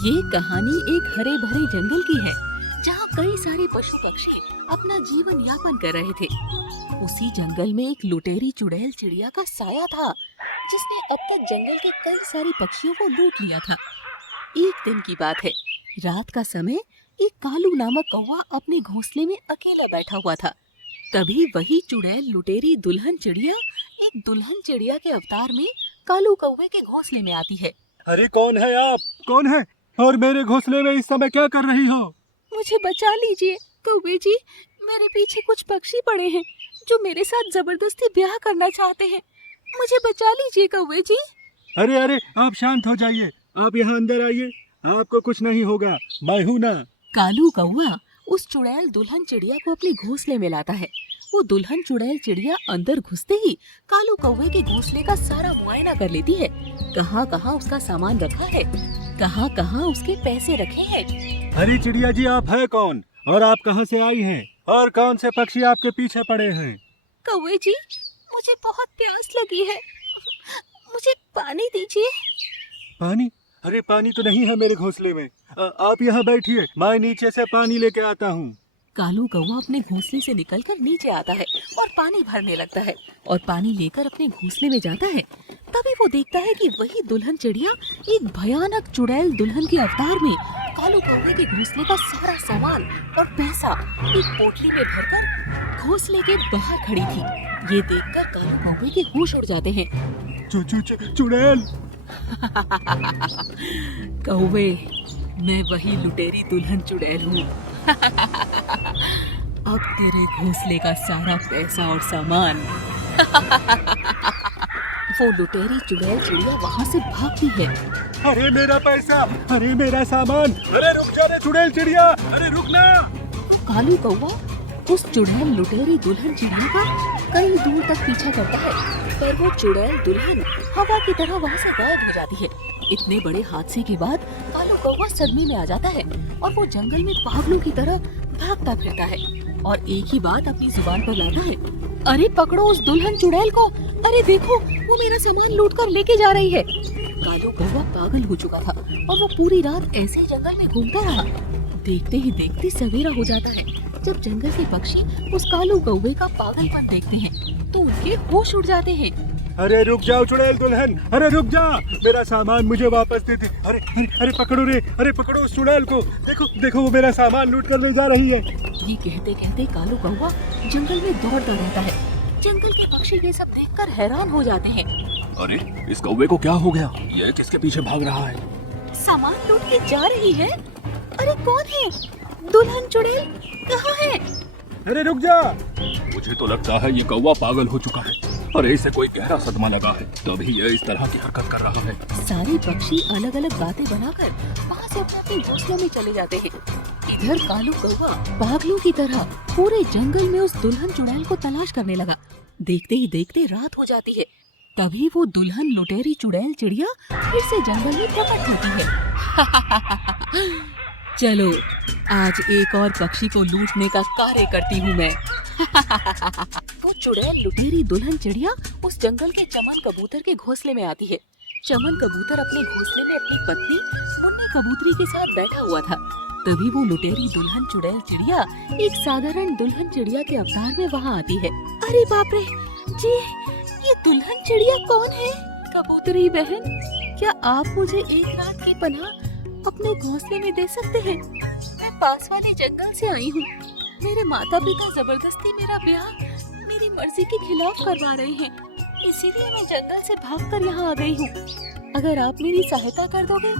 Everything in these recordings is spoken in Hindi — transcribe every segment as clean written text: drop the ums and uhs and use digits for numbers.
ये कहानी एक हरे भरे जंगल की है जहाँ कई सारे पशु पक्षी अपना जीवन यापन कर रहे थे। उसी जंगल में एक लुटेरी चुड़ैल चिड़िया का साया था जिसने अब तक जंगल के कई सारे पक्षियों को लूट लिया था। एक दिन की बात है, रात का समय एक कालू नामक कौवा अपने घोंसले में अकेला बैठा हुआ था। तभी वही चुड़ैल लुटेरी दुल्हन चिड़िया एक दुल्हन चिड़िया के अवतार में कालू कौवे के घोंसले में आती है। अरे कौन है आप? कौन है और मेरे घोंसले में इस समय क्या कर रही हो? मुझे बचा लीजिए कौवे जी, मेरे पीछे कुछ पक्षी पड़े हैं जो मेरे साथ जबरदस्ती ब्याह करना चाहते हैं। मुझे बचा लीजिए कौवे जी। अरे अरे आप शांत हो जाइए, आप यहाँ अंदर आइए, आपको कुछ नहीं होगा, मैं हूँ ना। कालू कौवा उस चुड़ैल दुल्हन चिड़िया को अपने घोंसले में लाता है। वो दुल्हन चुड़ैल चिड़िया अंदर घुसते ही कालू कौवे के घोंसले का सारा मुआयना कर लेती है। कहाँ कहाँ उसका सामान रखा है, कहाँ कहाँ उसके पैसे रखे हैं। अरे चिड़िया जी, आप है कौन और आप कहाँ से आई हैं और कौन से पक्षी आपके पीछे पड़े हैं? कौवे जी, मुझे बहुत प्यास लगी है, मुझे पानी दीजिए। पानी? अरे पानी तो नहीं है मेरे घोंसले में। आप यहाँ बैठिए, मैं नीचे से पानी लेके आता हूँ। कालू कौवा अपने घोंसले से निकलकर नीचे आता है और पानी भरने लगता है और पानी लेकर अपने घोंसले में जाता है। तभी वो देखता है कि वही दुल्हन चिड़िया एक भयानक चुड़ैल दुल्हन के अवतार में कालू कौवे के घोंसले का सारा सामान और पैसा एक पोटली में भरकर घोंसले के बाहर खड़ी थी। ये देखकर कालू कौवे के होश उड़ जाते हैं। चुड़ैल! कौवे, मैं वही लुटेरी दुल्हन चुड़ैल हूँ। अब तेरे घोंसले का सारा पैसा और सामान। वो लुटेरी चुड़ैल चिड़िया वहाँ से भागती है। अरे मेरा पैसा, अरे मेरा सामान, अरे रुक जा रे चुड़ैल चिड़िया, अरे रुकना। कालू कौवा उस चुड़ैल लुटेरी दुल्हन चिड़िया का कई दूर तक पीछा करता है, पर वो चुड़ैल दुल्हन हवा की तरह वहाँ से गायब हो जाती है। इतने बड़े हादसे के बाद कालू कौवा सदमे में आ जाता है और वो जंगल में पागलों की तरह भागता फिरता है और एक ही बात अपनी जुबान पर लाता है, अरे पकड़ो उस दुल्हन चुड़ैल को, अरे देखो वो मेरा सामान लूट कर लेके जा रही है। कालू कौवा पागल हो चुका था और वो पूरी रात ऐसे ही जंगल में घूमता रहा। देखते ही देखते सवेरा हो जाता है। जब जंगल के पक्षी उस कालू कौवे का पागलपन देखते हैं तो उनके होश उड़ जाते हैं। अरे रुक जाओ चुड़ैल दुल्हन, अरे रुक जा, मेरा सामान मुझे वापस दे दे। अरे अरे अरे पकड़ो रे, अरे पकड़ो उस चुड़ैल को, देखो देखो वो मेरा सामान लूट कर ले जा रही है। ये कहते कहते कालू कौवा जंगल में दौड़ता रहता है। जंगल के पक्षी ये सब देखकर हैरान हो जाते हैं। अरे इस कौवे को क्या हो गया? ये किसके पीछे भाग रहा है? सामान लूट के जा रही है। अरे कौन है? दुल्हन चुड़ैल कहाँ है? अरे रुक जा, मुझे तो लगता है ये कौवा पागल हो चुका है। अरे इसे कोई गहरा सदमा लगा है, तभी ये इस तरह की हरकत कर रहा है। सारे पक्षी अलग अलग बातें बनाकर वहाँ से अपने घोंसलों में चले जाते हैं। इधर कालू कौवा पागलों की तरह पूरे जंगल में उस दुल्हन चुड़ैल को तलाश करने लगा। देखते ही देखते रात हो जाती है। तभी वो दुल्हन लुटेरी चुड़ैल चिड़िया फिर से जंगल में प्रकट होती है। चलो आज एक और पक्षी को लूटने का कार्य करती हूँ मैं। वो चुड़ैल लुटेरी दुल्हन चिड़िया उस जंगल के चमन कबूतर के घोंसले में आती है। चमन कबूतर अपने घोंसले में अपनी पत्नी मुन्नी कबूतरी के साथ बैठा हुआ था। तभी वो लुटेरी दुल्हन चुड़ैल चिड़िया एक साधारण दुल्हन चिड़िया के अवतार में वहाँ आती है। अरे बाप रे जी, ये दुल्हन चिड़िया कौन है? कबूतरी बहन, क्या आप मुझे एक रात की पनाह अपने घोंसले में दे सकते हैं? मैं पास वाले जंगल से आई हूँ। मेरे माता पिता जबरदस्ती मेरा ब्याह मेरी मर्जी के खिलाफ करवा रहे हैं, इसीलिए मैं जंगल से भागकर यहाँ आ गई हूँ। अगर आप मेरी सहायता कर दोगे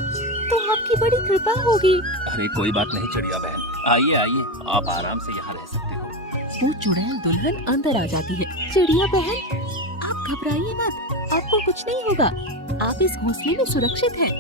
तो आपकी बड़ी कृपा होगी। अरे कोई बात नहीं चिड़िया बहन, आइए आइए, आप आराम से यहाँ रह सकते हो। वो चुड़ैल दुल्हन अंदर आ जाती है। चिड़िया बहन, आप घबराइए मत, आपको कुछ नहीं होगा, आप इस घोंसले में सुरक्षित हैं।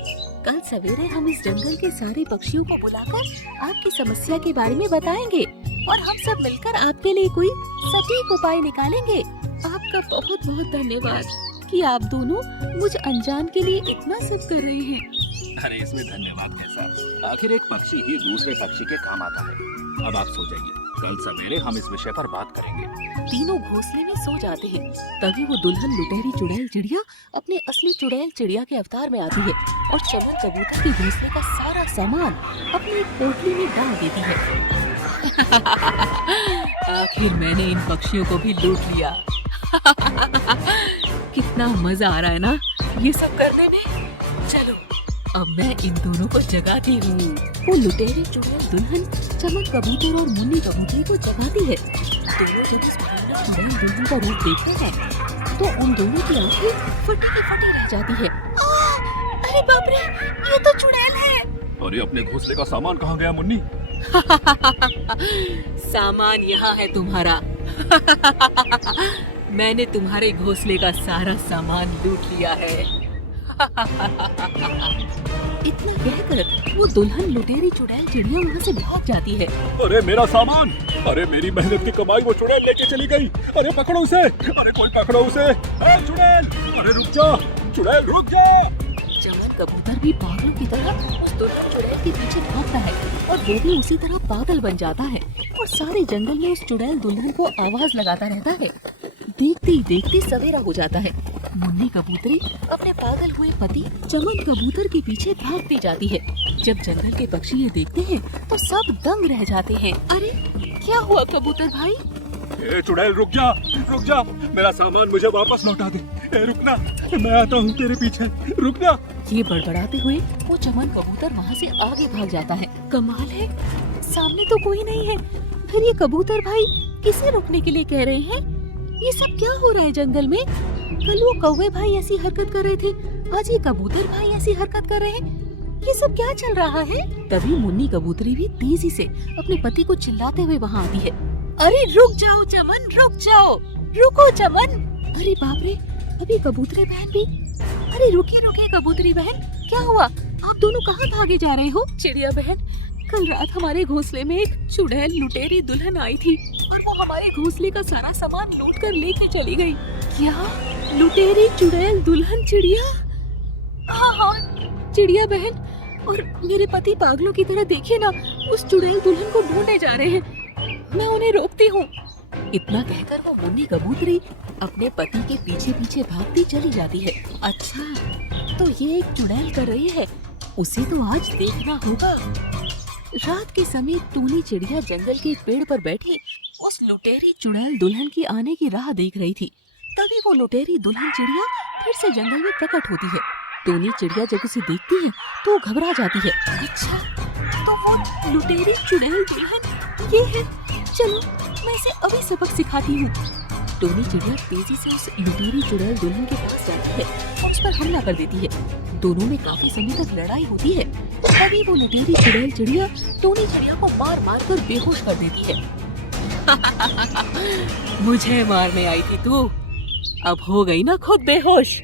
कल सवेरे हम इस जंगल के सारे पक्षियों को बुलाकर आपकी समस्या के बारे में बताएंगे और हम सब मिलकर आपके लिए कोई सटीक उपाय निकालेंगे। आपका बहुत बहुत धन्यवाद कि आप दोनों मुझ अनजान के लिए इतना सब कर रहे हैं। अरे इसमें धन्यवाद कैसा, आखिर एक पक्षी ही दूसरे पक्षी के काम आता है। अब आप सो जाइए। कल सवेरे हम इस विषय पर बात करेंगे। तीनों घोंसले में सो जाते हैं। तभी वो दुल्हन लुटेरी चुड़ैल चिड़िया अपने असली चुड़ैल चिड़िया के अवतार में आती है और चमन कबूतर के घोंसले का सारा सामान अपनी एक पोटली में डाल देती है। आखिर मैंने इन पक्षियों को भी लूट लिया। कितना मजा आ रहा है ना ये सब करने में। चलो अब मैं इन दोनों को जगाती हूँ। वो लुटेरी चुड़ैल दुल्हन चमन कबूतर और मुन्नी कबूतरी को जगाती है। दोनों जब इस चुड़ैल दुल्हन का रूप देखते हैं तो उन दोनों की आंखें फटी की फटी रह जाती है। अरे बाप रे, ये तो चुड़ैल है। अरे अपने घोंसले का सामान कहाँ गया मुन्नी? सामान यहाँ है तुम्हारा। मैंने तुम्हारे घोंसले का सारा सामान लूट लिया है। इतना कहकर वो दुल्हन लुटेरी चुड़ैल चिड़िया वहाँ से भाग जाती है। अरे मेरा सामान, अरे मेरी मेहनत की कमाई वो चुड़ैल लेके चली गई। अरे पकड़ो उसे, अरे कोई पकड़ो उसे। अरे चुड़ैल, अरे रुक जा, चुड़ैल रुक जा। चमन कबूतर भी पागलों की तरह उस दुल्हन चुड़ैल के पीछे भागता है और वो भी उसी तरह पागल बन जाता है और सारे जंगल में उस चुड़ैल दुल्हन को आवाज लगाता रहता है। देखते ही देखते सवेरा हो जाता है। मुन्नी कबूतरी अपने पागल हुए पति चमन कबूतर के पीछे भागती जाती है। जब जंगल के पक्षी ये देखते हैं तो सब दंग रह जाते हैं। अरे क्या हुआ कबूतर भाई? ए चुड़ैल रुक जा, रुक जा, मेरा सामान मुझे वापस लौटा दे। ए रुकना, मैं आता हूँ तेरे पीछे, रुकना। ये बड़बड़ाते हुए वो चमन कबूतर वहाँ से आगे भाग जाता है। कमाल है, सामने तो कोई नहीं है, फिर ये कबूतर भाई किसे रुकने के लिए कह रहे हैं? ये सब क्या हो रहा है जंगल में? कल वो कौवे भाई ऐसी हरकत कर रहे थे, आज ये कबूतर भाई ऐसी हरकत कर रहे हैं। ये सब क्या चल रहा है? तभी मुन्नी कबूतरी भी तेजी से अपने पति को चिल्लाते हुए वहाँ आती है। अरे रुक जाओ चमन, रुक जाओ, रुको चमन। अरे बाप रे, अभी कबूतरी बहन भी। अरे रुकिए रुकिए कबूतरी बहन, क्या हुआ? आप दोनों कहाँ भागे जा रहे हो? चिड़िया बहन, कल रात हमारे घोंसले में एक चुड़ैल लुटेरी दुल्हन आई थी और वो हमारे घोंसले का सारा सामान लूट कर लेके चली गई। क्या लुटेरी चुड़ैल दुल्हन चिड़िया? हाँ हाँ चिड़िया बहन, और मेरे पति पागलों की तरह देखिए ना उस चुड़ैल दुल्हन को ढूंढने जा रहे हैं। मैं उन्हें रोकती हूँ। इतना कहकर वो मुन्नी कबूतरी अपने पति के पीछे पीछे भागती चली जाती है। अच्छा तो ये एक चुड़ैल कर रही है, उसे तो आज देखना होगा। रात के समय टूनी चिड़िया जंगल के एक पेड़ पर बैठी उस लुटेरी चुड़ैल दुल्हन की आने की राह देख रही थी। तभी वो लुटेरी दुल्हन चिड़िया फिर से जंगल में प्रकट होती है। टूनी चिड़िया जब उसे देखती है तो वो घबरा जाती है। अच्छा तो वो लुटेरी चुड़ैल दुल्हन ये है, चलो मैं इसे अभी सबक सिखाती हूँ। टोनी चिड़िया तेजी से उस लुटेरी चुड़ैल दुल्हन के पास जाती है और उस पर हमला कर देती है। दोनों में काफी समय तक लड़ाई होती है। तभी वो लुटेरी चुड़ैल चिड़िया टोनी चिड़िया को मार मार कर बेहोश कर देती है। मुझे मारने आई थी तू, अब हो गई ना खुद बेहोश।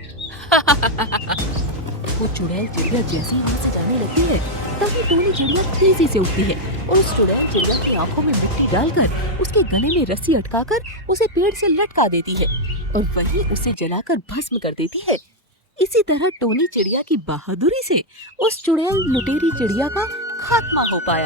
वो चुड़ैल चिड़िया जैसे ही वहाँ से जाने लगती है तभी टोनी चिड़िया तेजी से उठती है और उस चुड़ैल चिड़िया की आंखों में मिट्टी डालकर उसके गले में रस्सी अटकाकर उसे पेड़ से लटका देती है और वहीं उसे जलाकर भस्म कर देती है। इसी तरह टोनी चिड़िया की बहादुरी से उस चुड़ैल लुटेरी चिड़िया का खात्मा हो पाया।